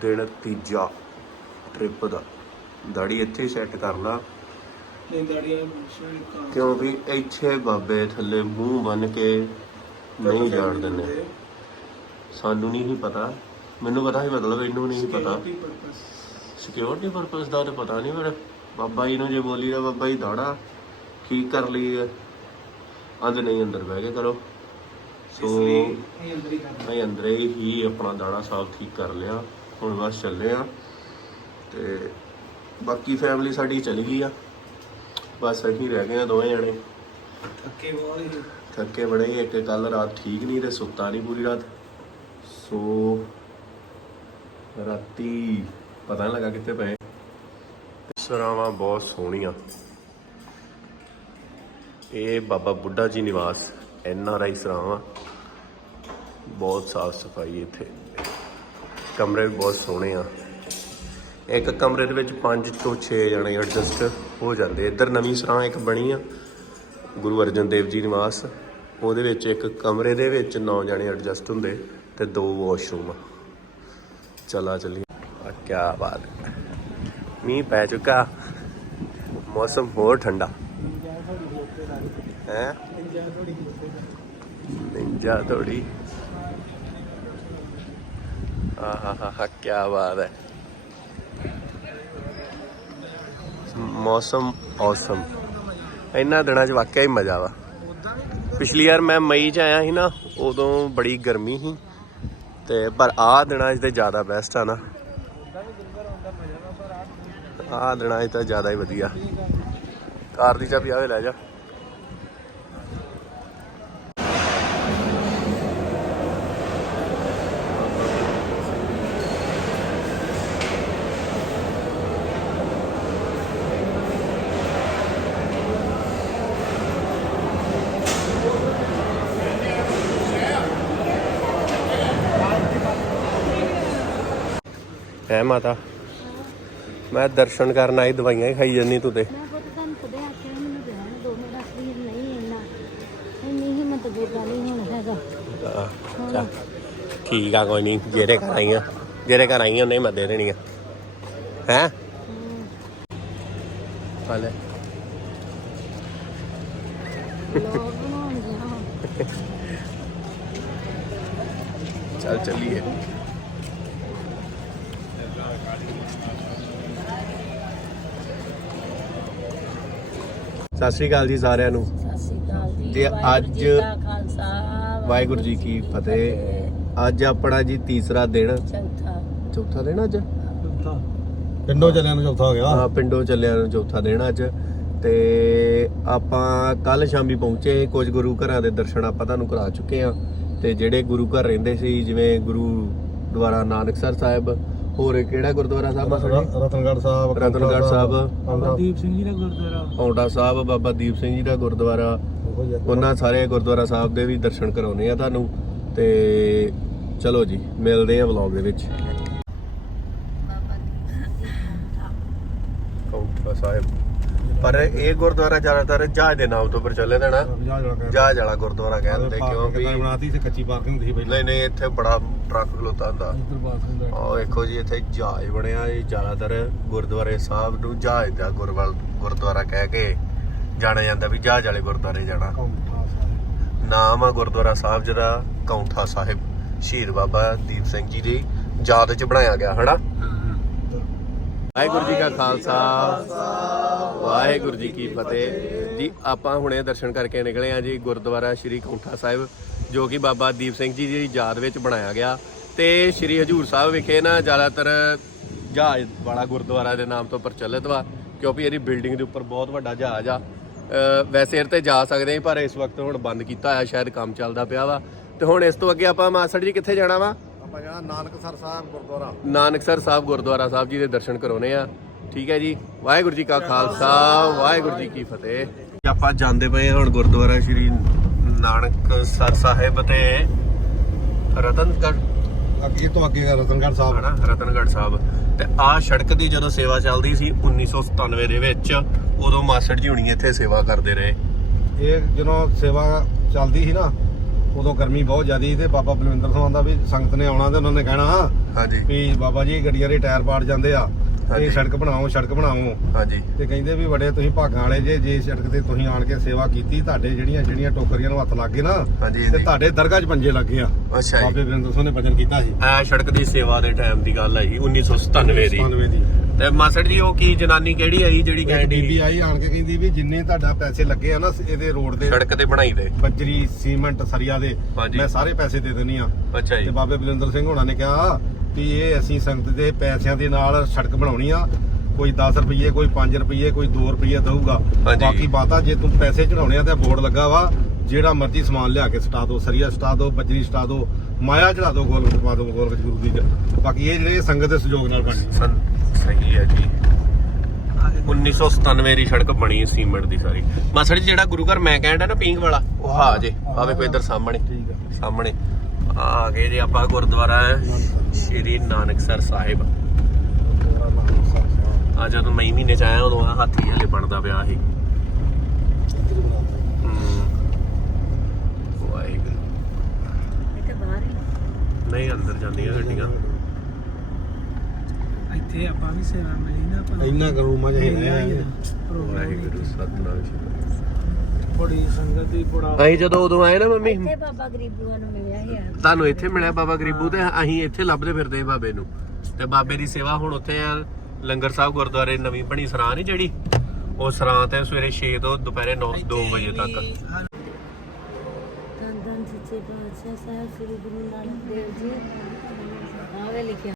ਦਿਨ ਤੀਜਾ ਟ੍ਰਿਪ ਦਾ। ਦਾੜੀ ਇੱਥੇ ਹੀ ਸੈੱਟ ਕਰ ਲਾ। ਨਹੀਂ ਦਾੜੀਆਂ ਸ਼ਾਇਦ ਕਿਉਂਕਿ ਇੱਥੇ ਬਾਬੇ ਥੱਲੇ ਮੂੰਹ ਬੰਨ ਕੇ ਨਹੀਂ ਜਾਣ ਦਿੰਦੇ। ਸਾਨੂੰ ਨਹੀਂ ਸੀ ਪਤਾ। ਮੈਨੂੰ ਪਤਾ ਸੀ ਮਤਲਬ ਇਹਨੂੰ ਨਹੀਂ ਪਤਾ। ਸਿਕਿਉਰਿਟੀ ਪਰਪਸ ਦਾ ਤਾਂ ਪਤਾ ਨਹੀਂ ਪਰ ਬਾਬਾ ਜੀ ਨੂੰ ਜੇ ਬੋਲੀ ਦਾ ਬਾਬਾ ਜੀ ਦਾੜਾ ਠੀਕ ਕਰ ਲਈ ਹੈ ਅੰਦ ਨਹੀਂ ਅੰਦਰ ਬਹਿ ਕੇ ਕਰੋ। ਸੋ ਅੰਦਰ ਹੀ ਅਸੀਂ ਅੰਦਰੇ ਹੀ ਆਪਣਾ ਦਾੜਾ ਸਾਫ਼ ਠੀਕ ਕਰ ਲਿਆ। ਹੁਣ ਬਸ ਚੱਲੇ ਆ। ਤੇ ਬਾਕੀ ਫੈਮਿਲੀ ਸਾਡੀ ਚਲੀ ਗਈ ਆ। ਬਸ ਅਸੀਂ ਰਹਿ ਗਏ ਆ ਦੋਵੇਂ ਜਣੇ। ਥੱਕੇ ਬਹੁਤ ਹੀ ਥੱਕੇ ਬੜੇ ਇੱਕ ਕੱਲ ਰਾਤ ਠੀਕ ਨਹੀਂ ਤੇ ਸੁੱਤਾ ਨਹੀਂ ਪੂਰੀ ਰਾਤ। ਸੋ ਰਾਤੀ ਪਤਾ ਨਹੀਂ ਲੱਗਾ ਕਿੱਥੇ ਪਏ। ਸਰਾਵਾਂ ਬਹੁਤ ਸੋਹਣੀਆਂ। ਇਹ ਬਾਬਾ ਬੁੱਢਾ ਜੀ ਨਿਵਾਸ ਐਨ ਆਰ ਆਈ ਸਰਾਵਾਂ। ਬਹੁਤ ਸਾਫ਼ ਸਫ਼ਾਈ ਇੱਥੇ। ਕਮਰੇ ਵੀ ਬਹੁਤ ਸੋਹਣੇ ਆ। ਇੱਕ ਕਮਰੇ ਦੇ ਵਿੱਚ 5 ਤੋਂ 6 ਜਣੇ ਐਡਜਸਟ ਹੋ ਜਾਂਦੇ। ਇੱਧਰ ਨਵੀਂ ਸਰਾਂ ਇੱਕ ਬਣੀ ਆ ਗੁਰੂ ਅਰਜਨ ਦੇਵ ਜੀ ਨਿਵਾਸ। ਉਹਦੇ ਵਿੱਚ ਇੱਕ ਕਮਰੇ ਦੇ ਵਿੱਚ 9 ਜਣੇ ਐਡਜਸਟ ਹੁੰਦੇ ਤੇ ਦੋ ਵਾਸ਼ਰੂਮ ਚਲਾ ਚਲੀ ਆ ਕੀ ਬਾਤ। ਮੀਂਹ ਪੈ ਚੁੱਕਾ। ਮੌਸਮ ਹੋਰ ਠੰਡਾ। ਹੈ? ਨਿੰਜਾ ਥੋੜੀ ਆਹਾ ਕੀ ਬਾਤ ਹੈ। ਮੌਸਮ ਔਸਮ। ਇਹਨਾਂ ਦਿਨਾਂ 'ਚ ਵਾਕਿਆ ਹੀ ਮਜ਼ਾ ਵਾ। ਪਿਛਲੀ ਵਾਰ ਮੈਂ ਮਈ 'ਚ ਆਇਆ ਸੀ ਨਾ, ਉਦੋਂ ਬੜੀ ਗਰਮੀ ਸੀ। ਤੇ ਪਰ ਆਹ ਦਿਨਾਂ 'ਚ ਤੇ ਜ਼ਿਆਦਾ ਬੈਸਟ ਆ ਨਾ। ਆਹ ਦਿਨਾਂ 'ਚ ਤਾਂ ਜ਼ਿਆਦਾ ਹੀ ਵਧੀਆ। ਕਾਰ ਦੀ ਚਾਬੀ ਆਵੇ ਲੈ ਜਾ। ਹੈ ਮਾਤਾ। ਮੈਂ ਦਰਸ਼ਨ ਕਰਨ ਆਈ ਦਵਾਈਆਂ ਹੀ ਖਾਈ ਜਾਂਦੀ ਤੂੰ ਤੇ। ਮੈਂ ਪੁੱਤ ਤੁਹਾਨੂੰ ਕਦੇ ਆਖਿਆ ਮੈਨੂੰ ਰਹਿਣ ਦੋ ਮੇਰਾ ਸਰੀਰ ਨਹੀਂ ਇੰਨਾ। ਇੰਨੀ ਹਿੰਮਤ ਦੇਦਾ ਨਹੀਂ ਹੁਣ ਹੈਗਾ। ਆਹ, ਚੱਲ। ਠੀਕ ਆ ਕੋਈ ਨਹੀਂ ਜਿਹੜੇ ਘਰ ਆਈਆਂ ਜਿਹੜੇ ਘਰ ਆਈਆਂ ਉਹਨੇ ਮੈਂ ਦੇ ਦੇਣੀ ਆ ਹੈ? ਹਾਲੇ ਲੋਕ ਬਣਾਉਣ ਗਿਆ ਚੱਲ ਚੱਲੀਏ। ਸਤਿ ਸ਼੍ਰੀ ਅਕਾਲ ਜੀ ਸਾਰਿਆਂ ਨੂੰ। ਸਤਿ ਸ਼੍ਰੀ ਅਕਾਲ ਜੀ ਵਾਹਿਗੁਰੂ ਅੱਜ ਕਾ ਖਾਲਸਾ ਵਾਹਿਗੁਰੂ ਜੀ ਕੀ ਫਤਿਹ। ਅੱਜ ਆਪਣਾ ਜੀ ਤੀਸਰਾ ਦਿਨ। ਚੌਥਾ। ਚੌਥਾ ਦਿਨ ਅੱਜ? ਪਿੰਡੋਂ ਚੱਲਿਆਂ ਨੂੰ ਚੌਥਾ ਹੋ ਗਿਆ। ਆ ਪਿੰਡੋਂ ਚੱਲਿਆ ਨੂੰ ਚੌਥਾ ਦਿਨ ਅੱਜ। ਤੇ ਆਪਾਂ ਕੱਲ ਸ਼ਾਮੀ ਪਹੁੰਚੇ ਕੁਝ ਗੁਰੂ ਘਰਾਂ ਦੇ ਦਰਸ਼ਨ ਆਪਾਂ ਤੁਹਾਨੂੰ ਕਰਾ ਚੁੱਕੇ ਆ ਤੇ ਜਿਹੜੇ ਗੁਰੂ ਘਰ ਰਹਿੰਦੇ ਸੀ ਜਿਵੇਂ ਗੁਰੂ ਦੁਆਰਾ ਨਾਨਕਸਰ ਸਾਹਿਬ ਹੋਰ ਕਿਹੜਾ ਗੁਰਦੁਆਰਾ ਸਾਹਿਬ ਆ ਸਾਡੇ ਰਤਨਗੜ੍ਹ ਸਾਹਿਬ ਰਤਨਗੜ੍ਹ ਸਾਹਿਬ। ਬਾਬਾ ਦੀਪ ਸਿੰਘ ਜੀ ਦਾ ਗੁਰਦੁਆਰਾ। ਔਂਡਾ ਸਾਹਿਬ ਬਾਬਾ ਦੀਪ ਸਿੰਘ ਜੀ ਦਾ ਗੁਰਦੁਆਰਾ। ਉਹਨਾਂ ਸਾਰੇ ਗੁਰਦੁਆਰਾ ਸਾਹਿਬ ਦੇ ਵੀ ਦਰਸ਼ਨ ਕਰਾਉਣੇ ਆ ਤੁਹਾਨੂੰ। ਤੇ ਚਲੋ ਜੀ ਮਿਲਦੇ ਆ ਵਲੌਗ ਦੇ ਵਿੱਚ। ਕੌਂਠਾ ਸਾਹਿਬ। ਪਰ ਇਹ ਗੁਰਦੁਆਰਾ ਜ਼ਿਆਦਾਤਰ ਜਹਾਜ਼ ਦੇ ਨਾਮ ਤੋਂ ਪ੍ਰਚਲਿਤ ਹੈ ਨਾ ਜਹਾਜ਼ ਵਾਲਾ ਗੁਰਦੁਆਰਾ ਕਹਿੰਦੇ ਕਿਉਂਕਿ ਬਣਾਤੀ ਸੀ? ਕੱਚੀ ਪਾਰਕਿੰਗ ਹੁੰਦੀ ਸੀ ਪਹਿਲਾਂ। ਨਹੀਂ ਨਹੀਂ ਇੱਥੇ ਬੜਾ ਟਰੱਕ ਖਲੋਤਾ ਹੁੰਦਾ। ਆਹ ਵੇਖੋ ਜੀ ਇੱਥੇ ਜਹਾਜ਼ ਬਣਿਆ ਇਹ ਜ਼ਿਆਦਾਤਰ ਗੁਰਦੁਆਰੇ ਸਾਹਿਬ ਨੂੰ ਜਹਾਜ਼ ਦਾ ਗੁਰਵਲ ਗੁਰਦੁਆਰਾ ਕਹਿ ਕੇ ਜਾਣਿਆ ਜਾਂਦਾ ਵੀ ਜਹਾਜ਼ ਵਾਲੇ ਗੁਰਦੁਆਰੇ ਜਾਣਾ। ਨਾਮ ਆ ਗੁਰਦੁਆਰਾ ਸਾਹਿਬ ਜਿਹਦਾ ਕੌਂਠਾ ਸਾਹਿਬ ਸ਼ਹੀਦ ਬਾਬਾ ਦੀਪ ਸਿੰਘ ਜੀ ਦੀ ਯਾਦ 'ਚ ਬਣਾਇਆ ਗਿਆ ਹਨਾ? ਵਾਹਿਗੁਰੂ ਜੀ ਕਾ ਖਾਲਸਾ। ਵਾਹਿਗੁਰੂ ਜੀ ਕੀ ਫਤਿਹ। ਜੀ, ਆਪਾਂ ਹੁਣੇ ਦਰਸ਼ਨ ਕਰਕੇ ਨਿਕਲੇ ਆ ਜੀ ਗੁਰਦੁਆਰਾ ਸ਼੍ਰੀ ਕੌਂਠਾ ਸਾਹਿਬ, ਜੋ ਕਿ ਬਾਬਾ ਦੀਪ ਸਿੰਘ ਜੀ ਦੀ ਯਾਦ ਵਿੱਚ ਬਣਾਇਆ ਗਿਆ। ਤੇ ਸ਼੍ਰੀ ਹਜੂਰ ਸਾਹਿਬ ਵਿਖੇ ਨਾ ਜ਼ਿਆਦਾਤਰ ਜਹਾਜ਼ ਵਾਲਾ ਗੁਰਦੁਆਰਾ ਦੇ ਨਾਮ ਤੋਂ ਪ੍ਰਚਲਿਤ ਵਾ, ਕਿਉਂਕਿ ਇਹਦੀ ਬਿਲਡਿੰਗ ਦੇ ਉੱਪਰ ਬਹੁਤ ਵੱਡਾ ਜਹਾਜ਼ ਆ। ਵੈਸੇ ਇਹ ਤੇ ਜਾ ਸਕਦੇ ਆ ਪਰ ਇਸ ਵਕਤ ਹੁਣ ਬੰਦ ਕੀਤਾ ਹੋਇਆ, ਸ਼ਾਇਦ ਕੰਮ ਚੱਲਦਾ ਪਿਆ ਵਾ। ਤੇ ਹੁਣ ਇਸ ਤੋਂ ਅੱਗੇ ਆਪਾਂ ਮਾਸੜ ਜੀ ਕਿੱਥੇ ਜਾਣਾ ਵਾ? ਆਪਾਂ ਜਾਣਾ ਨਾਨਕਸਰ ਸਾਹਿਬ ਗੁਰਦੁਆਰਾ। ਨਾਨਕਸਰ ਸਾਹਿਬ ਗੁਰਦੁਆਰਾ ਸਾਹਿਬ ਜੀ ਦੇ ਦਰਸ਼ਨ ਕਰਾਉਣੇ ਆ। ਠੀਕ ਹੈ ਜੀ। ਵਾਹਿਗੁਰੂ ਜੀ ਕਾ ਖਾਲਸਾ ਵਾਹਿਗੁਰੂ ਜੀ ਕੀ ਫਤਿਹ। ਆਪਾਂ ਜਾਂਦੇ ਪਏ ਹਾਂ ਹੁਣ ਗੁਰਦੁਆਰਾ ਸ਼੍ਰੀ ਨਾਨਕਸਰ ਸਾਹਿਬ ਤੇ ਰਤਨਗੜ੍ਹ। ਅੱਗੇ ਤੋਂ ਅੱਗੇ ਰਤਨਗੜ੍ਹ ਸਾਹਿਬ। ਹਨਾ ਰਤਨਗੜ੍ਹ ਸਾਹਿਬ। ਤੇ ਆਹ ਸੜਕ ਦੀ ਜਦੋਂ ਸੇਵਾ ਚੱਲਦੀ ਸੀ 1997 ਦੇ ਵਿੱਚ ਉਦੋਂ ਮਾਸੜ ਜੀ ਹੁਣੀ ਇੱਥੇ ਸੇਵਾ ਕਰਦੇ ਰਹੇ। ਇਹ ਜਦੋਂ ਸੇਵਾ ਚੱਲਦੀ ਸੀ ਨਾ ਉਦੋਂ ਗਰਮੀ ਬਹੁਤ ਜ਼ਿਆਦੀ ਤੇ ਬਾਬਾ ਬਲਵਿੰਦਰ ਸਿੰਘ ਆਂਦਾ ਵੀ ਸੰਗਤ ਨੇ ਆਉਣਾ ਤੇ ਉਹਨਾਂ ਨੇ ਕਹਿਣਾ ਹਾਂਜੀ। ਵੀ ਬਾਬਾ ਜੀ ਗੱਡੀਆਂ ਦੇ ਟਾਇਰ ਪਾੜ ਜਾਂਦੇ ਆ। ਹਾਂਜੀ। ਤੇ ਸੜਕ ਬਣਾਓ ਸੜਕ ਬਣਾਓ। ਹਾਂਜੀ। ਤੇ ਕਹਿੰਦੇ ਵੀ ਬੜੇ ਤੁਸੀਂ ਭਾਗਾਂ ਵਾਲੇ ਜੇ ਜੇ ਸੜਕ ਤੇ ਤੁਸੀਂ ਆਣ ਕੇ ਸੇਵਾ ਕੀਤੀ ਤੁਹਾਡੇ ਜਿਹੜੀਆਂ ਜਿਹੜੀਆਂ ਟੋਕਰੀਆਂ ਨੂੰ ਹੱਥ ਲੱਗ ਗਏ ਨਾ ਹਾਂਜੀ ਤੇ ਜੀ ਤੁਹਾਡੇ ਦਰਗਾਹ 'ਚ ਪੰਜੇ ਲੱਗੇ ਆ। ਅੱਛਾ ਜੀ। ਬਾਬੇ ਬਲਵਿੰਦਰ ਸਿੰਘ ਨੇ ਭਜਨ ਕੀਤਾ ਸੀ। ਆ ਸੜਕ ਦੀ ਸੇਵਾ ਦੇ ਟਾਈਮ ਦੀ ਗੱਲ ਹੈ ਜੀ 1997 ਦੀ। 97 ਦੀ। ਤੇ ਮਾਸੜ ਜੀ ਉਹ ਕੀ ਜਨਾਨੀ ਕਿਹੜੀ ਆਈ ਜਿਹੜੀ ਇੱਕ ਕਹਿੰਦੀ? ਬੀਬੀ ਆਈ ਆਣ ਕੇ ਕਹਿੰਦੀ ਵੀ ਜਿੰਨੇ ਤੁਹਾਡਾ ਪੈਸੇ ਲੱਗੇ ਆ ਨਾ ਇਹਦੇ ਰੋਡ ਦੇ ਸੜਕ ਤੇ ਬਣਾਈ ਦੇ। ਬੱਜਰੀ ਸੀਮੈਂਟ ਸਰੀਆ ਦੇ ਹਾਂਜੀ। ਮੈਂ ਸਾਰੇ ਪੈਸੇ ਦੇ ਦੇਣੀ ਆ। ਅੱਛਾ ਤੇ ਜੀ ਬਾਬੇ ਬਲਵਿੰਦਰ ਸਿੰਘ ਹੋਣਾ ਨੇ ਕਿਹਾ ਵੀ ਇਹ ਅਸੀਂ ਸੰਗਤ ਦੇ ਪੈਸਿਆਂ ਦੇ ਨਾਲ ਸੜਕ ਬਣਾਉਣੀ ਆ। ਕੋਈ 10 ਰੁਪਏ ਕੋਈ 5 ਰੁਪਏ ਕੋਈ 2 ਰੁਪਏ ਦਊਗਾ। ਹਾਂਜੀ। ਬਾਕੀ ਬਾਤਾਂ ਜੇ ਤੂੰ ਪੈਸੇ ਚੜਾਉਣੇ ਆ ਤੇ ਬੋਰਡ ਲੱਗਾ ਵਾ ਜਿਹੜਾ ਮਰਜ਼ੀ ਸਮਾਨ ਲਿਆ ਕੇ ਸਟਾ ਦਿਓ ਸਰੀਆ ਸਟਾ ਦਿਓ ਬੱਜਰੀ ਸਟਾ ਦਿਓ ਮਾਇਆ ਚੜਾ ਦਿਓ ਗੋਲ ਪਾ ਦਿਓ ਗੋਲ ਗੁਰੂ ਦੀ। ਬਾਕੀ ਇਹ ਜਿਹੜੇ ਸੰਗਤ ਦੇ ਸਹਿਯੋਗ ਨਾਲ ਬਣੀ। ਸਹੀ ਹੈ ਜੀ। 1997 ਦੀ ਸੜਕ ਬਣੀ ਸੀਮੈਂਟ ਦੀ ਸਾਰੀ। ਮਾਸੜ ਜੀ ਜਿਹੜਾ ਗੁਰੂ ਘਰ ਮੈਂ ਕਹਿੰਦਾ ਨਾ ਪਿੰਗ ਵਾਲਾ ਉਹ ਆ ਜੇ ਆਵੇ ਕੋਈ ਇੱਧਰ ਸਾਹਮਣੇ। ਆ ਸਾਹਮਣੇ। ਆ ਆ ਗਏ ਜੀ ਆਪਾਂ ਗੁਰਦੁਆਰਾ ਸ਼੍ਰੀ ਨਾਨਕਸਰ ਸਾਹਿਬ। ਆ ਜਦੋਂ ਮਈ ਮਹੀਨੇ ਚ ਆਇਆ ਉਦੋਂ ਆ ਹਾਥੀ ਹਲੇ ਬਣਦਾ ਪਿਆ ਸੀ ਹਮ। ਵਾਹਿਗੁਰੂ ਇਹ ਤਾਂ ਬਾਹਰ ਹੀ ਨਹੀਂ ਅੰਦਰ ਜਾਂਦੀਆਂ ਗੱਡੀਆਂ। ਇੱਥੇ ਆਪਾਂ ਵੀ ਸੇਵਾ ਮਿਲੀ ਨਾ ਆਪਾਂ ਇੰਨਾ ਕੁ ਰੂਮਾਂ 'ਚ ਹੈਗੇ ਆ। ਵਾਹਿਗੁਰੂ ਸਤਨਾਮ ਸ਼੍ਰੀ ਬੜੀ ਸੰਗਤ ਦੀ ਬੜਾ ਅਸੀਂ ਜਦੋਂ ਉਦੋਂ ਆਏ ਨਾ ਮੰਮੀ ਇੱਥੇ ਬਾਬਾ ਗਰੀਬੂਆਂ ਨੂੰ ਮਿਲਿਆ ਸੀ ਆ। ਤੁਹਾਨੂੰ ਇੱਥੇ ਮਿਲਿਆ ਬਾਬਾ ਗਰੀਬੂ ਤੇ ਅਸੀਂ ਇੱਥੇ ਲੱਭਦੇ ਫਿਰਦੇ ਬਾਬੇ ਨੂੰ। ਤੇ ਬਾਬੇ ਦੀ ਸੇਵਾ ਹੁਣ ਉੱਥੇ ਆ ਲੰਗਰ ਸਾਹਿਬ ਗੁਰਦੁਆਰੇ ਨਵੀਂ ਬਣੀ ਸਰਾਂ ਨਹੀਂ ਜਿਹੜੀ? ਉਹ ਸਰਾਂ ਤੇ ਸਵੇਰੇ 6 ਤੋਂ ਦੁਪਹਿਰੇ 9 2 ਵਜੇ ਤੱਕ। ਧੰਨ ਧੰਨ ਸੱਚੇ ਪਾਤਸ਼ਾਹ ਸਾਹਿਬ ਸ੍ਰੀ ਗੁਰੂ ਨਾਨਕ ਦੇਵ ਜੀ ਆਵੇ ਲਿਖਿਆ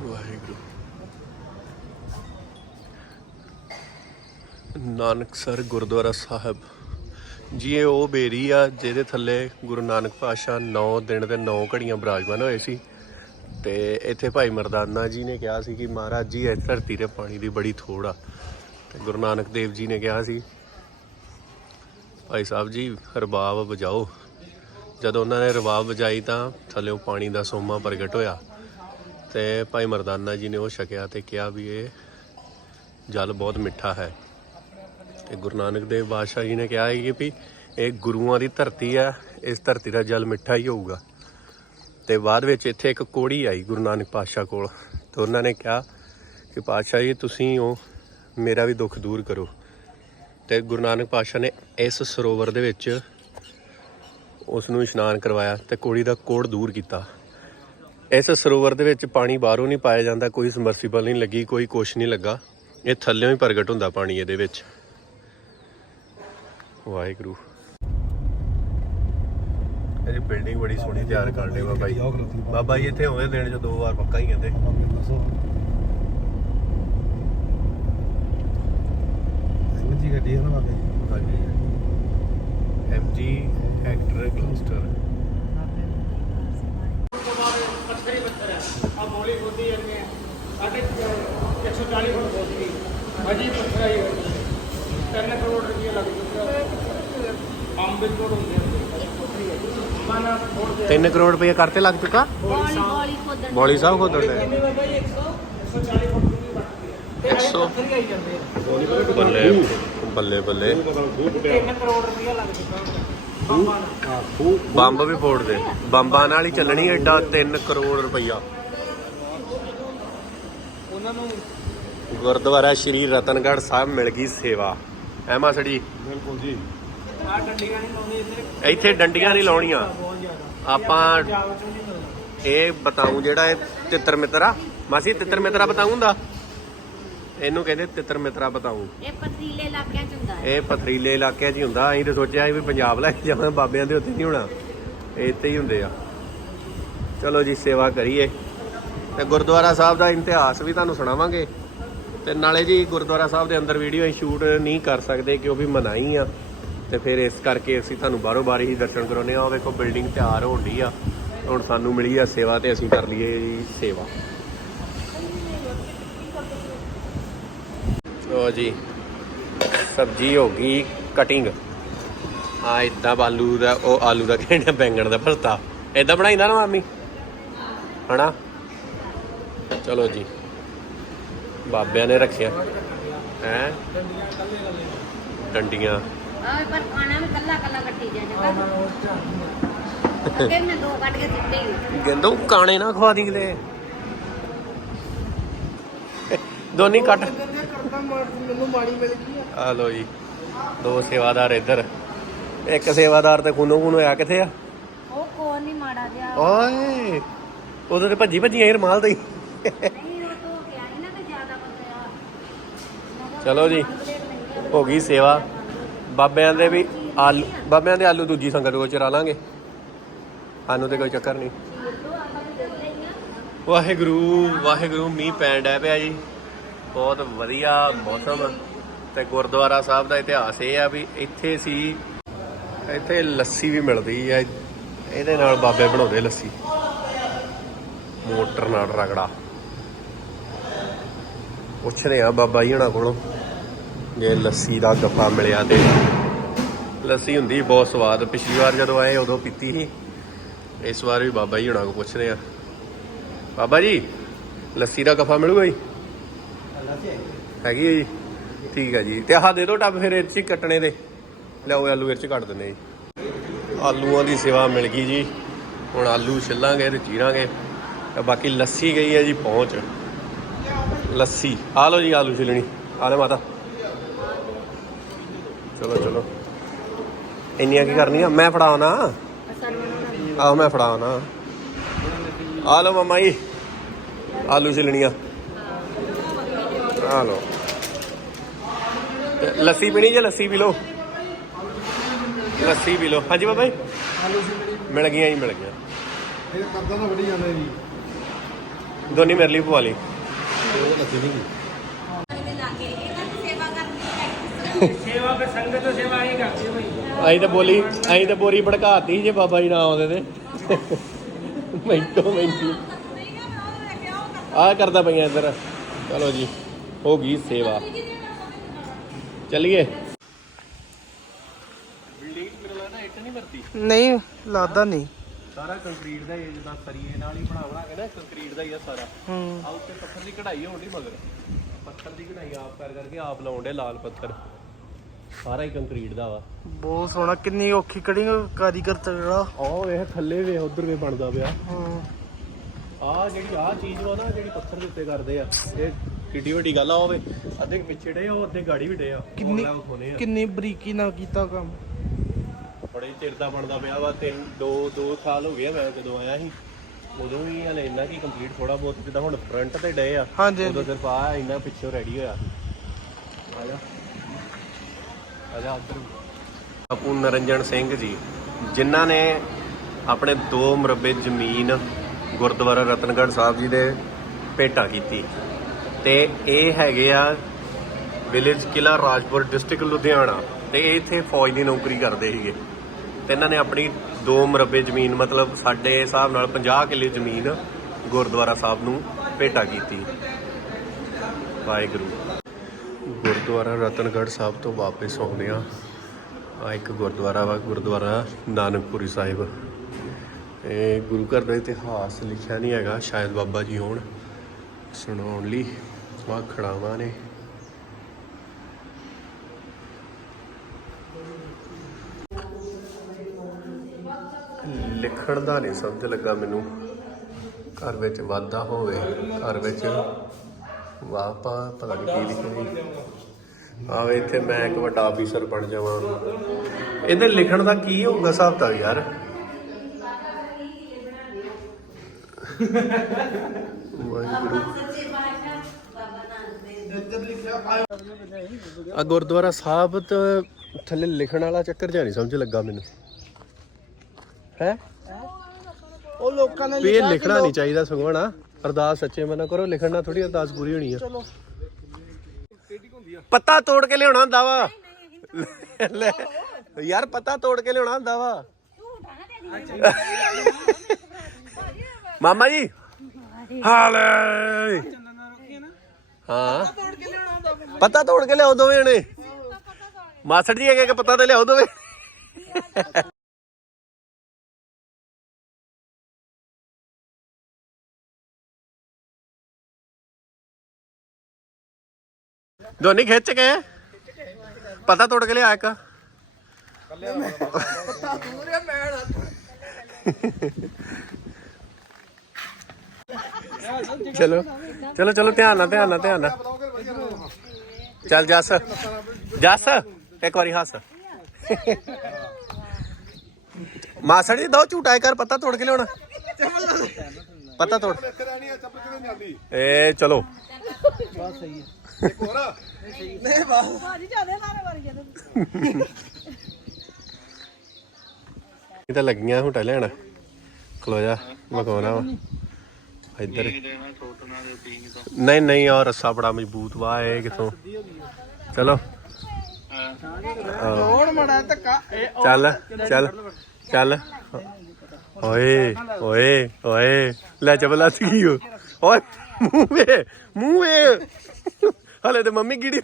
ਵਾਹਿਗੁਰੂ ਨਾਨਕਸਰ ਗੁਰਦੁਆਰਾ ਸਾਹਿਬ ਜੀ ਇਹ ਉਹ ਬੇਰੀ ਆ, ਜਿਹਦੇ ਥੱਲੇ ਗੁਰੂ ਨਾਨਕ ਪਾਤਸ਼ਾਹ 9 ਦਿਨ ਦੇ 9 ਘੜੀਆਂ ਬਿਰਾਜਮਾਨ ਹੋਏ ਸੀ। ਤੇ ਇੱਥੇ ਭਾਈ ਮਰਦਾਨਾ ਜੀ ਨੇ ਕਿਹਾ ਸੀ ਕਿ ਮਹਾਰਾਜ ਜੀ ਇਸ ਧਰਤੀ ਤੇ ਪਾਣੀ ਦੀ ਬੜੀ ਥੋੜ ਆ। ਤੇ ਗੁਰੂ ਨਾਨਕ ਦੇਵ ਜੀ ਨੇ ਕਿਹਾ ਸੀ, ਭਾਈ ਸਾਹਿਬ ਜੀ, ਰਬਾਬ ਵਜਾਓ। ਜਦੋਂ ਉਹਨਾਂ ਨੇ ਰਬਾਬ ਵਜਾਈ ਤਾਂ ਥੱਲੇੋਂ ਪਾਣੀ ਦਾ ਸੋਮਾ ਪ੍ਰਗਟ ਹੋਇਆ। ਤੇ ਭਾਈ ਮਰਦਾਨਾ ਜੀ ਨੇ ਉਹ ਛਕਿਆ ਤੇ ਕਿਹਾ ਵੀ ਇਹ ਜਲ ਬਹੁਤ ਮਿੱਠਾ ਹੈ। ਤੇ ਗੁਰੂ ਨਾਨਕ ਦੇਵ ਬਾਦਸ਼ਾਹ ਜੀ ਨੇ ਕਿਹਾ ਹੈ ਕਿ ਵੀ ਇਹ ਗੁਰੂਆਂ ਦੀ ਧਰਤੀ ਹੈ ਇਸ ਧਰਤੀ ਦਾ ਜਲ ਮਿੱਠਾ ਹੀ ਹੋਊਗਾ। ਤੇ ਬਾਅਦ ਵਿੱਚ ਇੱਥੇ ਇੱਕ ਕੋੜੀ ਆਈ ਗੁਰੂ ਨਾਨਕ ਪਾਤਸ਼ਾਹ ਕੋਲ ਤੇ ਉਹਨਾਂ ਨੇ ਕਿਹਾ ਕਿ ਪਾਤਸ਼ਾਹ ਜੀ, ਤੁਸੀਂ ਉਹ ਮੇਰਾ ਵੀ ਦੁੱਖ ਦੂਰ ਕਰੋ। ਤੇ ਗੁਰੂ ਨਾਨਕ ਪਾਤਸ਼ਾਹ ਨੇ ਇਸ ਸਰੋਵਰ ਦੇ ਵਿੱਚ ਉਸ ਨੂੰ ਇਸ਼ਨਾਨ ਕਰਵਾਇਆ ਤੇ ਕੋੜੀ ਦਾ ਕੋੜ ਦੂਰ ਕੀਤਾ। ਇਸ ਸਰੋਵਰ ਦੇ ਵਿੱਚ ਪਾਣੀ ਬਾਹਰੋਂ ਨਹੀਂ ਪਾਇਆ ਜਾਂਦਾ, ਕੋਈ ਸਮਰਸੀਬਲ ਨਹੀਂ ਲੱਗੀ, ਕੋਈ ਕੁਛ ਨਹੀਂ ਲੱਗਾ। ਇਹ ਥੱਲੇੋਂ ਹੀ ਪ੍ਰਗਟ ਹੁੰਦਾ ਪਾਣੀ ਇਹਦੇ ਵਿੱਚ। ਵਾਹਿਗੁਰੂ। ਇਹ ਬਿਲਡਿੰਗ ਬੜੀ ਸੋਹਣੀ ਤਿਆਰ ਕਰਦੇ ਬਾਬਾ ਜੀ। ਬਾਬਾ ਜੀ ਇੱਥੇ ਹੋਏ ਦਿਨ ਚ ਦੋ ਵਾਰ ਪੱਕਾ ਹੀ ਕਹਿੰਦੇ। ਜੀ ਗੱਡੀ ਹੈ ਨਾ ਬਾਬੇ। ਹਾਂਜੀ। ਐਮਜੀ ਹੈਕਟਰ ਕਲਸਟਰ ਆ। ਬੋਲੀ ਜਾਂਦੇ ਆ ਸਾਡੇ 140 ਫੁੱਟ ਬੋਦੀ ਅਜੀ ਪੱਥਰ ਆਈ ਹੋਈ 3 ਕਰੋੜ ਰੁਪਏ ਲੱਗ ਚੁੱਕਾ 3 ਕਰੋੜ ਰੁਪਏ ਕਰਤੇ ਲੱਗ ਚੁੱਕਾ? ਬੋਲੀ ਬੋਲੀ ਖੋਦਣ ਬੋਲੀ ਸਾਹਿਬ ਖੋਦਣ ਦੇ ਕਿੰਨੇ ਬਾਬਾ ਜੀ 100 140 ਫੁੱਟ ਦੀ ਵੱਟਦੀ ਹੈ। 100 ਪੱਥਰ ਹੀ ਆਈ ਜਾਂਦੇ ਆ। ਬੱਲੇ ਬੱਲੇ ਬੱਲੇ 3 ਕਰੋੜ ਰੁਪਏ ਲੱਗ ਚੁੱਕਾ। ਬੰਬਾਂ ਵੀ ਫੋੜਦੇ ਬੰਬਾਂ ਨਾਲ ਹੀ ਚੱਲਣੀ ਐਡਾ 3 ਕਰੋੜ ਰੁਪਈਆ ਉਹਨਾਂ ਨੂੰ ਗੁਰਦੁਆਰਾ ਸ਼੍ਰੀ ਰਤਨਗੜ੍ਹ ਸਾਹਿਬ ਮਿਲ ਗਈ ਸੇਵਾ। ਐ ਮਾਸੜੀ ਬਿਲਕੁਲ ਜੀ। ਆ ਡੰਡੀਆਂ ਨਹੀਂ ਲਾਉਂਦੇ ਇੱਥੇ ਇੱਥੇ ਡੰਡੀਆਂ ਨਹੀਂ ਲਾਉਣੀਆਂ। ਬਹੁਤ ਜ਼ਿਆਦਾ ਆਪਾਂ ਇਹ ਬਤਾਉ ਜਿਹੜਾ ਇਹ ਤਿੱਤਰ ਮਿੱਤਰਾ ਮਾਸੀ ਤਿੱਤਰ ਮਿੱਤਰਾ ਬਤਾਉ ਹੁੰਦਾ ਇਹਨੂੰ ਕਹਿੰਦੇ ਤਿੱਤਰ ਮਿੱਤਰਾ ਬਤਾਉ ਇਹ ਪਥਰੀਲੇ ਇਲਾਕਿਆਂ ਚ ਹੁੰਦਾ ਇਹ ਪਥਰੀਲੇ ਇਲਾਕਿਆਂ 'ਚ ਹੀ ਹੁੰਦਾ। ਅਸੀਂ ਤਾਂ ਸੋਚਿਆ ਵੀ ਪੰਜਾਬ ਲੈ ਕੇ ਜਾਵਾਂ ਬਾਬਿਆਂ ਦੇ ਉੱਤੇ ਨਹੀਂ ਹੋਣਾ। ਇਹ ਇੱਥੇ ਹੀ ਹੁੰਦੇ ਆ। ਚਲੋ ਜੀ ਸੇਵਾ ਕਰੀਏ। ਤੇ ਗੁਰਦੁਆਰਾ ਸਾਹਿਬ ਦਾ ਇਤਿਹਾਸ ਵੀ ਤੁਹਾਨੂੰ ਸੁਣਾਵਾਂਗੇ। ਤੇ ਨਾਲੇ ਜੀ ਗੁਰਦੁਆਰਾ ਸਾਹਿਬ ਦੇ ਅੰਦਰ ਵੀਡੀਓ ਅਸੀਂ ਸ਼ੂਟ ਨਹੀਂ ਕਰ ਸਕਦੇ ਕਿਉਂ ਵੀ ਮਨਾਈ ਆ। ਤੇ ਫਿਰ ਇਸ ਕਰਕੇ ਅਸੀਂ ਤੁਹਾਨੂੰ ਬਾਰੋ ਬਾਰੀ ਹੀ ਦਰਸ਼ਨ ਕਰਾਉਨੇ ਆ ਵੇਖੋ ਬਿਲਡਿੰਗ ਤਿਆਰ ਹੋਣ ਡਈ ਆ। ਹੁਣ ਸਾਨੂੰ ਮਿਲੀ ਆ ਸੇਵਾ ਤੇ ਅਸੀਂ ਕਰ ਲਈਏ ਜੀ ਸੇਵਾ। ਲੋ ਜੀ, ਸਬਜ਼ੀ ਹੋ ਗਈ ਕਟਿੰਗ ਆ ਇਦਾਂ ਆਲੂ ਦਾ, ਉਹ ਆਲੂ ਦਾ ਕਹਿੰਦੇ ਬੈਂਗਣ ਦਾ ਭਰਤਾ? ਇਦਾਂ ਬਣਾਈਦਾ ਨਾ ਮਾਮੀ? ਹਨਾ? ਚਲੋ ਜੀ, ਬਾਬਿਆਂ ਨੇ ਰੱਖਿਆ। ਹੈ? ਡੰਡੀਆਂ। ਆਹ ਪਰ ਖਾਣਾ ਵੀ ਕੱਲਾ ਕੱਲਾ ਕੱਟੀ ਜਾਣਾ ਅੱਗੇ ਮੈਂ ਦੋ ਕੱਢ ਕੇ ਸਿੱਟੇ ਹੀ ਗੰਦੋ ਕਾਣੇ ਨਾ ਖਵਾ ਦੀ ਕਿਤੇ। ਦੋਨੀ ਕੱਟ। ਮੈਨੂੰ ਮਾੜੀ ਮਿਲ ਗਈ ਆ। ਆ ਲੋ ਜੀ ਦੋ ਸੇਵਾਦਾਰ ਇੱਧਰ। ਇੱਕ ਸੇਵਾਦਾਰ ਤੇ ਖੂਨੋ ਖੂਨ ਹੋਇਆ ਕਿੱਥੇ ਆ? ਉਹ ਕੋਣ ਨਹੀਂ ਮਾੜਾ ਜਿਹਾ। ਓਏ ਉਦੋਂ ਤੇ ਭੱਜੀ ਭੱਜੀ ਆਈ ਰਮਾਲ ਤੇ ਹੀ। ਨਹੀਂ ਉਹ ਤੋਂ ਗਿਆ ਸੀ ਨਾ ਤੇ ਜ਼ਿਆਦਾ ਬੰਦਾ ਚਲੋ ਜੀ ਹੋ ਗਈ ਸੇਵਾ। ਬਾਬਿਆਂ ਦੇ ਵੀ ਆਲੂ, ਬਾਬਿਆਂ ਦੇ ਆਲੂ ਦੂਜੀ ਸੰਗਤ ਕੋਲ ਚਰਾ ਲਾਂਗੇ। ਸਾਨੂੰ ਤੇ ਕੋਈ ਚੱਕਰ ਨਹੀਂ। ਵਾਹਿਗੁਰੂ ਵਾਹਿਗੁਰੂ, ਮੀਂਹ ਪੈਣ ਡਿਆ ਪਿਆ ਜੀ। ਬਹੁਤ ਵਧੀਆ ਮੌਸਮ ਤੇ ਗੁਰਦੁਆਰਾ ਸਾਹਿਬ ਦਾ ਇਤਿਹਾਸ ਇਹ ਆ ਵੀ ਇੱਥੇ ਸੀ, ਇੱਥੇ ਲੱਸੀ ਵੀ ਮਿਲਦੀ ਆ। ਇਹਦੇ ਨਾਲ ਬਾਬੇ ਬਣਾਉਂਦੇ ਲੱਸੀ। ਮੋਟਰ ਨਾਲ ਰਗੜਾ। ਪੁੱਛਦੇ ਆ ਬਾਬਾ ਜੀ ਹੁਣਾਂ ਕੋਲੋਂ। ਜੇ ਲੱਸੀ ਦਾ ਗੱਫਾ ਮਿਲਿਆ ਤੇ ਲੱਸੀ ਹੁੰਦੀ ਬਹੁਤ ਸਵਾਦ। ਪਿਛਲੀ ਵਾਰ ਜਦੋਂ ਆਏ, ਉਦੋਂ ਪੀਤੀ ਸੀ। ਇਸ ਵਾਰ ਵੀ ਬਾਬਾ ਜੀ ਹੁਣਾਂ ਕੋਲ ਪੁੱਛਦੇ ਆ। ਬਾਬਾ ਜੀ, ਲੱਸੀ ਦਾ ਗੱਫਾ ਮਿਲੂਗਾ ਜੀ? ਹੈਗੀ ਹੈ ਜੀ? ਠੀਕ ਹੈ ਜੀ। ਤੇ ਆਹ ਦੇ ਦਿਓ ਟੱਬ ਫਿਰ ਇਹ 'ਚ ਹੀ ਕੱਟਣੇ ਦੇ। ਲਿਆਓ, ਆਲੂ ਇਹ 'ਚ ਕੱਟ ਦਿੰਦੇ ਜੀ। ਆਲੂਆਂ ਦੀ ਸੇਵਾ ਮਿਲ ਗਈ ਜੀ। ਹੁਣ ਆਲੂ ਛਿੱਲਾਂਗੇ ਤੇ ਚੀਰਾਂਗੇ। ਤੇ ਬਾਕੀ ਲੱਸੀ ਗਈ ਹੈ ਜੀ ਪਹੁੰਚ। ਲੱਸੀ। ਆ ਲਓ ਜੀ, ਆਲੂ ਛਿਲਣੀ। ਆ ਲੈ ਮਾਤਾ। ਚਲੋ ਚਲੋ। ਇੰਨੀਆਂ ਕੀ ਕਰਨੀਆਂ? ਮੈਂ ਫੜਾਉਣਾ ਆਹੋ ਮੈਂ ਫੜਾਉਣਾ ਆ ਲਓ ਮਮਾ ਜੀ। ਆਲੂ ਛਿਲਣੀਆਂ। ਆ ਲਓ। ਲੱਸੀ ਪੀਣੀ ਜੇ ਲੱਸੀ ਪੀ ਲਓ? ਲੱਸੀ ਪੀ ਲਓ। ਹਾਂਜੀ ਬਾਬਾ ਜੀ। ਮਿਲ ਗਈਆਂ ਜੀ ਮਿਲ ਗਈਆਂ। ਇਹ ਕਰਦਾ ਨਾ ਵੜੀ ਜਾਂਦਾ ਜੀ। ਦੋਨੀ ਮੇਰੇ ਲਈ ਪਵਾ ਲਈ। ਲੱਸੀ ਨਹੀਂ ਸੇਵਾ ਫਿਰ ਸੰਗਤ ਦੀ ਸੇਵਾ ਹੀ ਕਰਦੀ ਹੋਈ ਅਸੀਂ ਤਾਂ ਬੋਲੀ ਅਸੀਂ ਤਾਂ ਬੋਰੀ ਭੜਕਾਤੀ ਜੇ ਬਾਬਾ ਜੀ ਨਾ ਆਉਂਦੇ ਤੇ। ਮਿੰਟੋ ਮਿੰਟੀ। ਆ ਕਰਦਾ ਪਈਆਂ ਇੱਧਰ। ਚਲੋ ਜੀ ਹੋ ਗਈ ਸੇਵਾ। ਚਲਿਏ। ਬਿਲਡਿੰਗ ਮੇਰੇ ਲੱਗਦਾ ਇੱਟ ਨਹੀਂ ਵਰਤੀ। ਨਹੀਂ ਸਾਰਾ ਕੰਕਰੀਟ ਦਾ ਹੀ ਹੈ, ਜਿੱਦਾਂ ਸਰੀਏ ਨਾਲ ਹੀ ਬਣਾ ਬਣਾ ਕੇ ਨਾ ਕੰਕਰੀਟ ਦਾ ਹੀ ਆ ਸਾਰਾ। ਹੂੰ। ਆ ਉੱਤੇ ਪੱਥਰ ਦੀ ਕਢਾਈ ਹੋਣ ਮਗਰ। ਪੱਥਰ ਦੀ ਕਢਾਈ ਆਪ ਕਰ ਕਰਕੇ ਆਪ ਲਾਉਂਦੇ ਲਾਲ ਪੱਥਰ। ਸਾਰਾ ਹੀ ਕੰਕਰੀਟ ਦਾ ਵਾ। ਬਹੁਤ ਸੋਹਣਾ ਕਿੰਨੀ ਔਖੀ ਕਟਿੰਗ ਕਾਰੀਗਰ ਤਗੜਾ ਆਹ ਵੇਖ ਥੱਲੇ ਵੇ ਉਧਰ ਵੇ ਬਣਦਾ ਪਿਆ। ਹੂੰ। ਆ ਜਿਹੜੀ ਆ ਚੀਜ਼ ਵਾ ਨਾ ਜਿਹੜੀ ਪੱਥਰ ਦੇ ਉੱਤੇ ਕਰਦੇ ਆ। ਇਹ ਕਿੱਡੀ ਵੱਡੀ ਗੱਲ ਆ ਹੋਵੇ ਅੱਧੇ ਪਿੱਛੇ ਡੇ ਉਹ ਅੱਧੇ ਗਾੜੀ ਵੀ ਡੇ ਆ। ਕਿੰਨੀ ਉਹ ਖੋਨੇ ਆ ਕਿੰਨੀ ਬਰੀਕੀ ਨਾਲ ਕੀਤਾ ਕੰਮ। ਬੜੇ ਚਿਰ ਦਾ ਬਣਦਾ ਪਿਆ ਵਾ ਤਿੰਨ ਦੋ ਦੋ ਸਾਲ ਹੋ ਗਏ ਆ ਮੈਂ ਜਦੋਂ ਆਇਆ ਸੀ। ਉਦੋਂ ਵੀ ਹਲੇ ਇੰਨਾ ਕੀ ਕੰਪਲੀਟ ਥੋੜਾ ਬਹੁਤ ਜਿੱਦਾਂ ਹੁਣ ਫਰੰਟ ਤੇ ਡੇ ਆ ਹਾਂਜੀ, ਉਦੋਂ ਸਿਰਫ ਆ ਇੰਨਾ ਪਿੱਛੋਂ ਰੈਡੀ ਹੋਇਆ। ਆ ਜਾ। ਆਪੂ ਨਰਨਜਨ ਸਿੰਘ ਜੀ, ਜਿਨ੍ਹਾਂ ਨੇ ਆਪਣੇ ਦੋ ਮਰਬੇ ਜ਼ਮੀਨ ਗੁਰਦੁਆਰਾ ਰਤਨਗੜ੍ਹ ਸਾਹਿਬ ਜੀ ਦੇ ਭੇਟਾ ਕੀਤੀ। ਤੇ ਇਹ ਹੈਗੇ ਆ ਵਿਲੇਜ ਕਿਲਾ ਰਾਜਪੁਰ ਡਿਸਟ੍ਰਿਕਟ ਲੁਧਿਆਣਾ। ਤੇ ਇਹ ਇੱਥੇ ਫੌਜ ਦੀ ਨੌਕਰੀ ਕਰਦੇ ਸੀਗੇ। ਤੇ ਇਹਨਾਂ ਨੇ ਆਪਣੀ ਦੋ ਮਰਬੇ ਜ਼ਮੀਨ, ਮਤਲਬ ਸਾਡੇ ਹਿਸਾਬ ਨਾਲ 50 ਕਿੱਲੇ ਜ਼ਮੀਨ ਗੁਰਦੁਆਰਾ ਸਾਹਿਬ ਨੂੰ ਭੇਟਾ ਕੀਤੀ। ਵਾਹਿਗੁਰੂ। ਗੁਰਦੁਆਰਾ ਰਤਨਗੜ੍ਹ ਸਾਹਿਬ ਤੋਂ ਵਾਪਸ ਆਉਂਦੇ ਆ ਆ ਇੱਕ ਗੁਰਦੁਆਰਾ ਵਾ, ਗੁਰਦੁਆਰਾ ਨਾਨਕਪੁਰੀ ਸਾਹਿਬ। ਇਹ ਗੁਰੂ ਘਰ ਦਾ ਇਤਿਹਾਸ ਲਿਖਿਆ ਨਹੀਂ ਹੈਗਾ, ਸ਼ਾਇਦ ਬਾਬਾ ਜੀ ਹੋਣ। ਸੁਣਾਉਣ ਲਈ ਆ ਖੜਾਵਾਂ ਨੇ। ਲਿਖਣ ਦਾ ਨਹੀਂ ਸਮਝ ਲੱਗਾ ਮੈਨੂੰ। ਘਰ ਵਿੱਚ ਵਾਧਾ ਹੋਵੇ, ਘਰ ਵਿੱਚ ਵਾਪਾ ਪਤਾ ਨਹੀਂ ਕੀ ਲਿਖਿਆ ਜੀ। ਆਵੇ ਇੱਥੇ ਮੈਂ ਇੱਕ ਵੱਡਾ ਆਫੀਸਰ ਬਣ ਜਾਵਾਂ। ਇਹਦੇ ਲਿਖਣ ਦਾ ਕੀ ਹੋਊਗਾ ਹਿਸਾਬ ਤਾਂ ਯਾਰ? ਆ ਗੁਰਦੁਆਰਾ ਸਾਹਿਬ ਤੇ ਥੱਲੇ ਲਿਖਣ ਵਾਲਾ ਚੱਕਰ ਜਿਹਾ ਨਹੀਂ ਸਮਝ ਲੱਗਾ ਮੈਨੂੰ। ਹੈ? ਉਹ ਲੋਕਾਂ ਨੇ ਵੀ ਇਹ ਲਿਖਣਾ ਨਹੀਂ ਚਾਹੀਦਾ ਸਗੋਂ ਨਾ ਅਰਦਾਸ ਸੱਚੇ ਮਨ ਕਰੋ ਲਿਖਣ ਨਾਲ ਥੋੜੀ ਅਰਦਾਸ ਪੂਰੀ ਹੋਣੀ ਆ। ਚਲੋ। ਪੱਤਾ ਤੋੜ ਕੇ ਲਿਆਉਣਾ ਹੁੰਦਾ ਵਾ। ਲੈ, ਯਾਰ ਪੱਤਾ ਤੋੜ ਕੇ ਲਿਆਉਣਾ ਹੁੰਦਾ ਵਾ। ਮਾਮਾ ਜੀ। ਹਾਲੇ। ਹਾਂ। ਪੱਤਾ ਤੋੜ ਕੇ ਲਿਆਓ ਦੋਵੇਂ ਜਣੇ। ਮਾਸੜ ਜੀ ਇੱਕ ਇੱਕ ਪੱਤਾ ਤੇ ਲਿਆਓ ਦੋਵੇਂ। ਦੋਨੀ ਖਿੱਚ ਕੇ? ਪਤਾ ਤੋੜ ਕੇ ਲਿਆ ਇੱਕ। ਚਲੋ ਚਲੋ ਚਲੋ ਧਿਆਨ ਨਾਲ ਧਿਆਨ ਨਾਲ ਧਿਆਨ ਨਾਲ। ਚੱਲ ਜੱਸ ਜੱਸ ਇੱਕ ਵਾਰੀ ਹੱਸ। ਮਾਸੜ ਜੀ ਦੋ ਝੂਟਾ ਕਰ ਪੱਤਾ ਤੋੜ ਕੇ ਲਿਆਉਣਾ ਪੱਤਾ ਤੋੜ ਏ ਚਲੋ ਇਹ ਤਾਂ ਲੱਗੀਆਂ ਹੁਟਾ ਲੈਣ ਖਲੋ ਜਾ ਮਕਾਉਣਾ ਵਾ? ਇੱਧਰ। ਨਹੀਂ ਨਹੀਂ ਔਰ ਰੱਸਾ ਬੜਾ ਮਜ਼ਬੂਤ ਵਾ, ਇਹ ਕਿਥੋਂ? ਚਲੋ। ਹੁਣ ਮੜਾ ਧੱਕਾ ਚੱਲ ਚੱਲ ਚੱਲ। ਓਏ ਓਏ ਓਏ। ਲੈ ਚਬਲਾ ਸੀ ਓਏ, ਮੂੰਹ ਵੇ ਮੂੰਹ ਵੇ। ਹਲੇ ਤੇ ਮੰਮੀ ਗਿੜੀ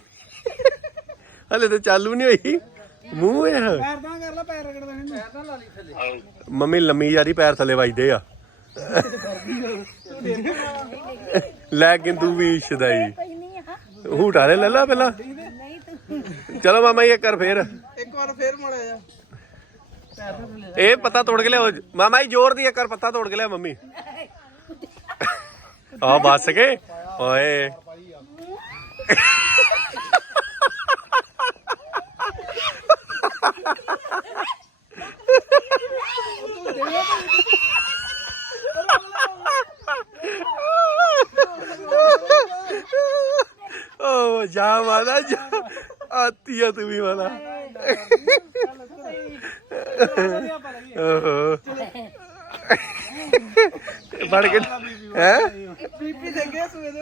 ਹਲੇ ਤੇ ਚਾਲੂ ਨਹੀਂ ਹੋਈ। ਮੂੰਹ ਕਰ ਲੈ ਪੈਰ ਰਗੜਦਾ ਨਹੀਂ ਪੈਰਦਾਂ ਲਾ ਲਈ ਥੱਲੇ ਮੰਮੀ ਲੰਮੀ ਯਾਰੀ ਪੈਰ ਥੱਲੇ ਵੱਜਦੇ ਆ। ਲੈ ਗਿੰਦੂ ਵੀ ਸ਼ਦਾਈ ਹੂਟਾ ਲੈ ਲੈ ਲਾ ਪਹਿਲਾਂ। ਚਲੋ ਮਾਮਾ ਇਹ ਕਰ ਫੇਰ। ਇੱਕ ਵਾਰ ਫੇਰ ਮੜਾ ਜਾ ਇਹ ਪੱਤਾ ਤੋੜ ਕੇ ਲਿਆਓ। ਮਾਮਾ ਜੀ ਜ਼ੋਰ ਦੀ ਇੱਕ ਵਾਰ ਪੱਤਾ ਤੋੜ ਕੇ ਲਿਆ ਮੰਮੀ। ਆ ਬਸ ਕੇ। ਓਏ। ਓ ਜਾ ਮਾਦਾ ਜਾ। ਆਤੀ ਆ ਤੂੰ ਵੀ ਵਾਲਾ ਓਹੋ। ਬੜ ਕੇ ਹੈ? ਬੀਪੀ ਦੇਖੇ ਸੂਏ ਦੇ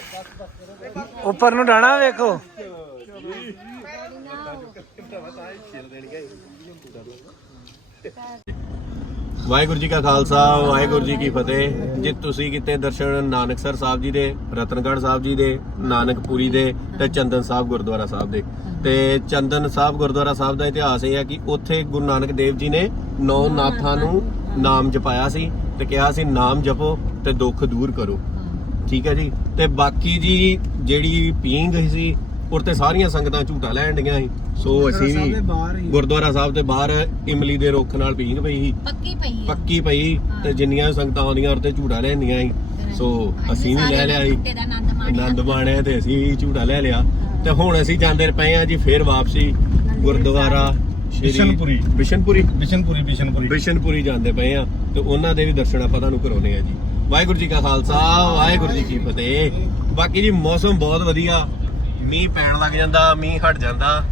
ਉੱਪਰ ਨੂੰ ਡਾਣਾ ਵੇਖੋ। ਵਾਹਿਗੁਰੂ ਜੀ ਕਾ ਖਾਲਸਾ, ਵਾਹਿਗੁਰੂ ਜੀ ਕੀ ਫਤਿਹ। ਜੇ ਤੁਸੀਂ ਕਿਤੇ ਦਰਸ਼ਨ ਨਾਨਕਸਰ ਸਾਹਿਬ ਜੀ ਦੇ, ਰਤਨਗੜ੍ਹ ਸਾਹਿਬ ਜੀ ਦੇ, ਨਾਨਕਪੁਰੀ ਦੇ ਤੇ ਚੰਦਨ ਸਾਹਿਬ ਗੁਰਦੁਆਰਾ ਸਾਹਿਬ ਦੇ। ਤੇ ਚੰਦਨ ਸਾਹਿਬ ਗੁਰਦੁਆਰਾ ਸਾਹਿਬ ਦਾ ਇਤਿਹਾਸ ਇਹ ਹੈ ਕਿ ਉੱਥੇ ਗੁਰੂ ਨਾਨਕ ਦੇਵ ਜੀ ਨੇ ਨੌ ਨਾਥਾਂ ਨੂੰ ਨਾਮ ਜਪਾਇਆ ਸੀ ਤੇ ਕਿਹਾ ਸੀ, ਨਾਮ ਜਪੋ ਤੇ ਦੁੱਖ ਦੂਰ ਕਰੋ। ਠੀਕ ਹੈ ਜੀ। ਤੇ ਬਾਕੀ ਜੀ ਜਿਹੜੀ ਪੀਂਗ ਸੀ ਉਰ ਤੇ ਸਾਰੀਆਂ ਸੰਗਤਾਂ ਝੂਟਾ ਲੈਣ ਡੀਆਂ ਸੀ। ਸੋ ਅਸੀਂ ਵੀ ਗੁਰਦੁਆਰਾ ਸਾਹਿਬ ਦੇ ਬਾਹਰ ਇਮਲੀ ਦੇ ਰੁੱਖ ਨਾਲ ਪੀਂਗ ਪਈ ਸੀ। ਪੱਕੀ ਪਈ ਆ। ਪੱਕੀ ਪਈ ਤੇ ਜਿੰਨੀਆਂ ਸੰਗਤਾਂ ਆਉਂਦੀਆਂ ਉਹਤੇ ਝੂਟਾ ਲੈਂਦੀਆਂ ਸੀ। ਸੋ ਅਸੀਂ ਵੀ ਲੈ ਲਿਆ ਸੀ। ਆਨੰਦ ਮਾਣਿਆ। ਤੇ ਅਸੀਂ ਵੀ ਝੂਟਾ ਲੈ ਲਿਆ। ਤੇ ਹੁਣ ਅਸੀਂ ਜਾਂਦੇ ਪਏ ਆ ਜੀ ਫੇਰ ਵਾਪਸੀ ਗੁਰਦੁਆਰਾ ਬਿਸ਼ਨਪੁਰੀ। ਬਿਸ਼ਨਪੁਰੀ। ਬਿਸ਼ਨਪੁਰੀ ਬਿਸ਼ਨਪੁਰੀ। ਬਿਸ਼ਨਪੁਰੀ ਜਾਂਦੇ ਪਏ ਆ ਤੇ ਉਹਨਾਂ ਦੇ ਵੀ ਦਰਸ਼ਨ ਆਪਾਂ ਤੁਹਾਨੂੰ ਕਰਾਉਣੇ ਆ ਜੀ। ਵਾਹਿਗੁਰੂ ਜੀ ਕਾ ਖਾਲਸਾ, ਵਾਹਿਗੁਰੂ ਜੀ ਕੀ ਫਤਿਹ। ਬਾਕੀ ਜੀ ਮੌਸਮ ਬਹੁਤ ਵਧੀਆ। ਮੀਂਹ ਪੈਣ ਲੱਗ ਜਾਂਦਾ, ਮੀਂਹ ਹਟ ਜਾਂਦਾ।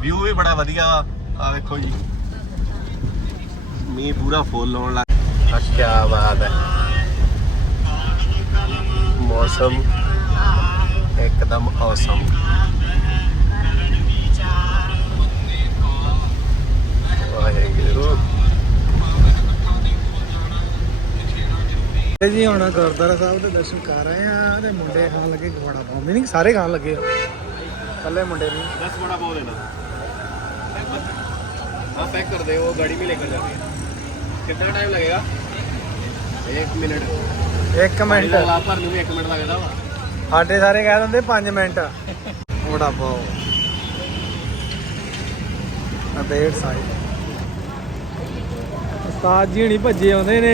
ਵਿਊ ਵੀ ਬੜਾ ਵਧੀਆ। ਆ ਵੇਖੋ ਜੀ। ਮੀਂਹ ਪੂਰਾ ਫੁੱਲ ਆਉਣ ਲੱਗ ਕੀ ਬਾਤ ਹੈ। ਮੌਸਮ ਇੱਕਦਮ ਔਸਮ ਵਾਹਿਗੁਰੂ। ਤੇ ਜੀ ਹੁਣ ਗੁਰਦੁਆਰਾ ਸਾਹਿਬ ਦੇ ਦਰਸ਼ਨ ਕਰ ਰਹੇ ਆ ਤੇ ਮੁੰਡੇ ਖਾਣ ਲੱਗੇ ਗਵਾੜਾ ਪਾਉਂਦੇ ਨਹੀਂ ਸਾਰੇ ਖਾਣ ਲੱਗੇ ਕੱਲੇ ਮੁੰਡੇ ਨਹੀਂ 10 बड़ा बहुत देना हाँ पैक कर दे वो गाड़ी में लेकर जाते हैं कितना टाइम लगेगा एक मिनट 1 ਮਿੰਟ आप भरने में एक मिनट लगेगा वा ਸਾਡੇ ਸਾਰੇ ਕਹਿ ਦਿੰਦੇ 5 ਮਿੰਟ ਵੜਾ ਪਾਓ ਆ ਡੇਢ ਸਾਈਡ ਉਸਤਾਦ ਜੀ ਹਣੀ ਭੱਜੇ ਆਉਂਦੇ ਨੇ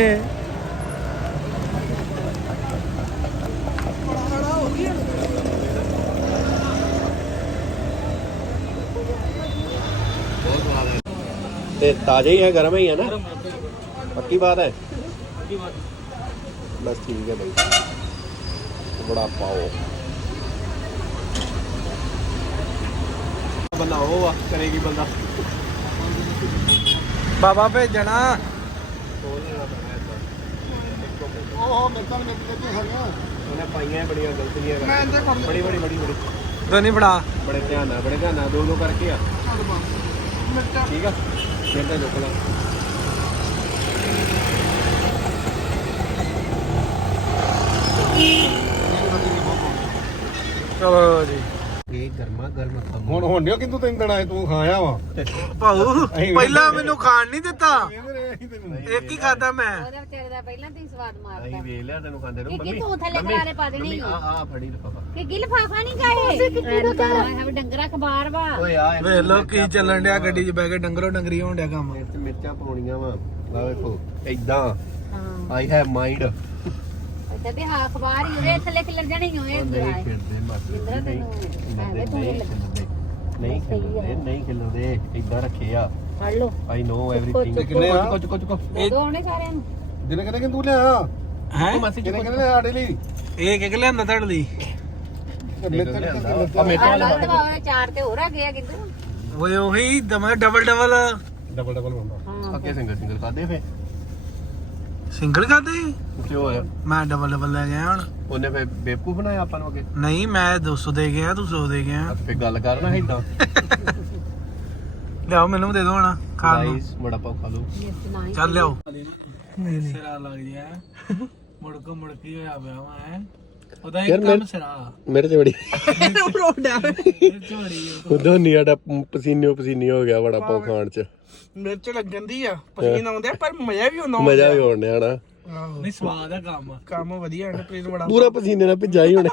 ਤੇ ਤਾਜ਼ੇ ਹੀ ਹੈ ਗਰਮ ਹੀ ਹੈ ਨਾ। ਪੱਕੀ ਬਾਤ ਹੈ? ਬਾਤ ਬਸ ਠੀਕ ਹੈ ਭਾਈ ਬੜਾ ਪਾਓ। ਬੰਦਾ ਉਹ ਆ ਕਰੇਗੀ ਬੰਦਾ। ਬਾਬਾ ਭੇਜਣਾ। ਉਹ ਮੇਰੇ ਤਾਂ ਮੇਰੇ ਤੇ ਹਰੀਆਂ ਉਹਨੇ ਪਾਈਆਂ ਬੜੀਆਂ ਗਲਤੀਆਂ ਮੈਂ ਇਹਦੇ ਬੜੀ ਬੜੀ ਬੜੀ ਬੜੀ। ਦੋਨੀ ਬਣਾ ਬੜੇ ਧਿਆਨ ਨਾਲ ਬੜੇ ਧਿਆਨ ਨਾਲ। ਦੋ ਦੋ ਕਰਕੇ ਆ। ਠੀਕ ਆ। ਚਲੋ ਜੀ। ਇਹ ਗਰਮਾ ਗਰਮ ਹੁਣ ਹੁਣ ਨਹੀਂ ਕਿੰਦੂ ਤੈਨੂੰ ਦੇਣਾ ਹੈ, ਤੂੰ ਖਾਇਆ ਵਾ। ਭਾਊ ਪਹਿਲਾਂ ਮੈਨੂੰ ਖਾਣ ਨਹੀਂ ਦਿੱਤਾ। ਤੈਨੂੰ ਇੱਕ ਹੀ ਖਾਦਾ ਮੈਂ। ਉਹਦਾ ਵਿਚਾਰੇ ਦਾ ਪਹਿਲਾਂ ਤੁਸੀਂ ਸਵਾਦ ਅਸੀਂ ਮਾਰਦਾ ਵੇਖ ਲਿਆ ਤੈਨੂੰ ਖਾਂਦੇ ਨੂੰ ਇਹ ਕੀ ਤੂੰ ਥੱਲੇ ਖਲਾਰੇ ਪਾ ਦੇਣੀ ਆ ਆ ਫੜੀ ਲਫਾਫਾ। ਕਿ ਗਿਲ ਫਾਫਾ ਨਹੀਂ ਕਾਏ ਕਿੱਥੇ ਦਾ ਕਰ ਡੰਗਰਾ ਖਬਾਰ ਵਾ। ਓਏ ਆ ਵੇਖ ਲੋ ਕੀ ਚੱਲਣ ਡਿਆ ਗੱਡੀ 'ਚ ਬਹਿ ਕੇ ਡੰਗਰੋ ਡੰਗਰੀ ਹੋਣ ਡਿਆ ਕੰਮ। ਮਿਰਚ ਮਿਰਚਾਂ ਪਾਉਣੀਆਂ ਵਾ। ਆ ਵੇਖੋ ਇਦਾਂ ਹਾਂ। I have mind. ਤੇ ਵੀ ਹਾਂ ਖਬਾਰ ਹੀ ਉਹਦੇ ਥੱਲੇ ਖਿਲਰ ਜਾਣੀ ਹੋਏ ਨਹੀਂ ਖਿਲਦੇ ਮਾਸੀ ਜਿੰਦਰਾ ਨਹੀਂ ਤੈਨੂੰ ਐਵੇਂ ਤੂੰ ਨਹੀਂ ਖਿਲਦੇ। ਨਹੀਂ ਖਿਲਦੇ ਨਹੀਂ ਖਿਲਦੇ ਇਦਾਂ ਰੱਖੇ ਆ। ਫੜ ਲੋ ਆਈ ਨੋ ਐਵਰੀਥਿੰਗ ਕਿੰਨੇ ਆ? ਕੁਝ ਕੁਝ ਕੁਝ ਦੋ ਉਹਨੇ ਸਾਰਿਆਂ ਨੂੰ। ਜਿਹਨੇ ਕਹਿੰਦੇ ਕਿੰਦੂ ਲਿਆ? ਹੈ? ਮਾਸੀ ਜਿਹਨੇ ਕਹਿੰਦੇ ਸਾਡੇ ਲਈ? ਇਹ ਕਿ ਲਿਆਂਦਾ ਤੁਹਾਡੇ ਲਈ? ਚਾਰ ਤੇ ਹੋਰ ਆ ਗਿਆ ਕਿੱਧਰ? ਓਏ ਉਹੀ ਦਮਾ ਡਬਲ ਡਬਲ ਡਬਲ ਡਬਲ ਹੁੰਦਾ। ਹਾਂ। ਅੱਗੇ ਸਿੰਗਲ ਸਿੰਗਲ ਖਾਦੇ ਫੇ ਸਿੰਗਲ ਖਾਦੇ ਤੇ ਹੋਰ ਮੈਂ ਡਬਲ ਡਬਲ ਲੈ ਗਿਆ ਹੁਣ। ਉਹਨੇ ਫੇ ਬੇਵਕੂਫ ਬਣਾਇਆ ਆਪਾਂ ਨੂੰ ਅੱਗੇ? ਨਹੀਂ ਮੈਂ 200 ਦੇ ਗਿਆ ਤੂੰ 100 ਦੇ ਗਿਆ। ਫੇ ਗੱਲ ਕਰਨਾ ਇਦਾਂ ਲਿਆਓ ਮੈਨੂੰ ਦੇ ਦੋ ਹਣਾ ਖਾਣ ਨੂੰ। ਗਾਈਸ ਬੜਾ ਪਾਉ ਖਾ ਲਓ। ਚੱਲ ਲਿਆਓ। ਸਿਰਾ ਲੱਗ ਗਿਆ ਮੁੜਕ ਮੁੜਕੀ ਹੋਇਆ ਪਿਆ ਵਾ ਹੈ। ਉਹਦਾ ਯਾਰ ਇੱਕ ਮੈਂ- ਕੰਮ ਸਿਰਾ। ਮੇਰੇ ਤੇ ਬੜੀ ਮਿਰਚ ਬੜੀ। ਆ। ਉਦੋਂ ਨੀੜਾ ਪਸੀਨੋ ਪਸੀਨੀ ਹੋ ਗਿਆ ਬੜਾ ਪਾਉ ਖਾਣ ਚ। ਮਿਰਚ ਲੱਗਣ ਦੀ ਆ ਪਸੀਨ ਆਉਂਦੇ ਪਰ ਮਜ਼ਾ ਵੀ ਆਉਂਦਾ। ਮਜ਼ਾ ਵੀ ਹੋਣ ਡਿਆ ਨਾ ਨਹੀਂ ਸਵਾਦ ਆ ਕੰਮ। ਕੰਮ ਵਧੀਆ ਹੈ ਪਲੇਨ ਬੜਾ ਪੂਰਾ ਪਸੀਨੇ ਨਾਲ ਭਿੱਜਾ ਹੀ ਹੁਣ।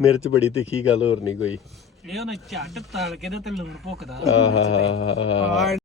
ਮਿਰਚ ਬੜੀ ਤਿੱਖੀ ਗੱਲ ਹੋਰ ਨਹੀਂ ਕੋਈ। ਇਹ ਉਹਨੇ ਝੱਟ ਤਲ ਕੇ ਤੇ ਲੂਣ ਭੁੱਕਦਾ ਆਹਾ।